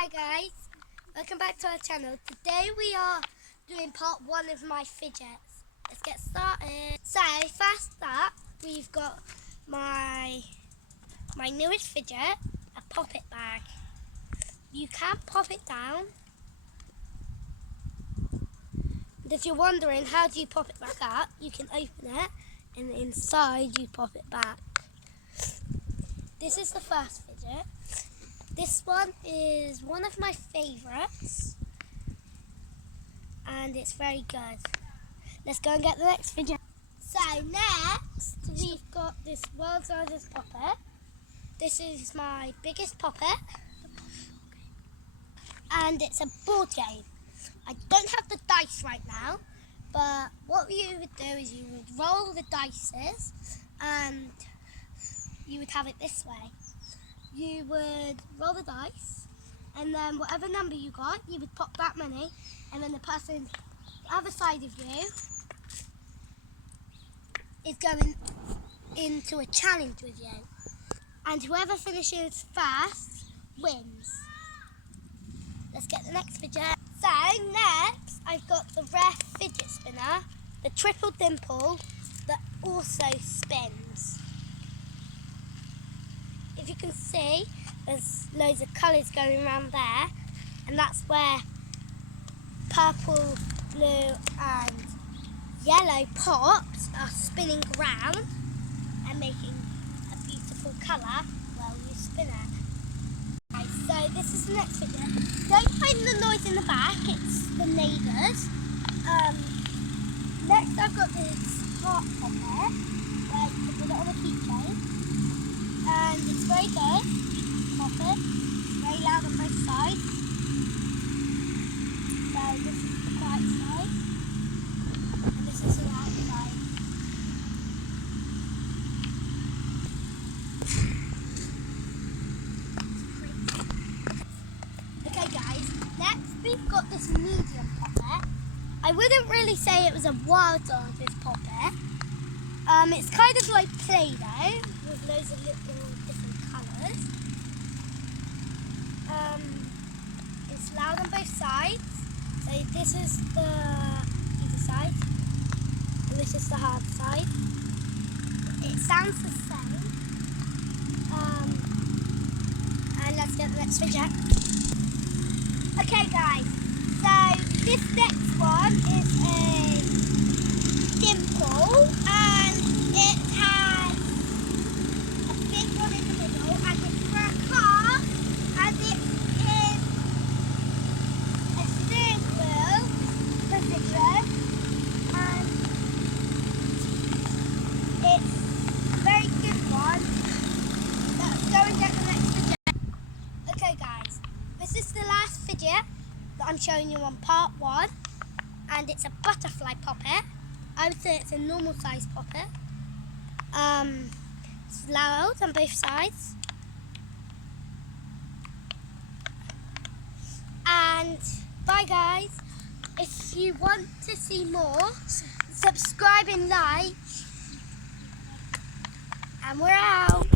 Hi guys, welcome back to our channel. Today we are doing part 1 of my fidgets. Let's get started. So first up we've got my newest fidget, a pop-it bag. You can pop it down. And if you're wondering how do you pop it back up, you can open it and inside you pop it back. This is the first fidget. This one is one of my favourites and it's very good. Let's go and get the next fidget. So next we've got this world's largest poppet. This is my biggest poppet and it's a board game. I don't have the dice right now, but what you would do is you would roll the dices and you would have it this way. You would roll the dice and then whatever number you got, you would pop that money and then the person the other side of you is going into a challenge with you. And whoever finishes first wins. Let's get the next fidget. So next I've got the rare fidget spinner, the triple dimple that also spins. If you can see, there's loads of colours going around there, and that's where purple, blue and yellow pops are spinning around and making a beautiful colour while you spin it. Okay, so this is the next fidget. Don't mind the noise in the back, it's the neighbours. Next I've got this heart poppet where you can put it on a keychain. And it's very good. Pop it. It's very loud on both sides. So this is the quiet side. And this is the loud side. Okay guys, next we've got this medium poppet. I wouldn't really say it was a world's largest poppet. It's kind of like Play-Doh with loads of little different colours. It's loud on both sides. So this is the easy side and this is the hard side. It sounds the same. And let's get the next fidget. Okay guys, so this next one is a dimple and it has a big one in the middle and it's for a car and it is a steering wheel position and it's a very good one. Let's go and get the next fidget. Okay guys, this is the last fidget that I'm showing you on part 1 and it's a butterfly poppet. I would say it's a normal size poppet. It's loud on both sides. And bye guys. If you want to see more, subscribe and like. And we're out.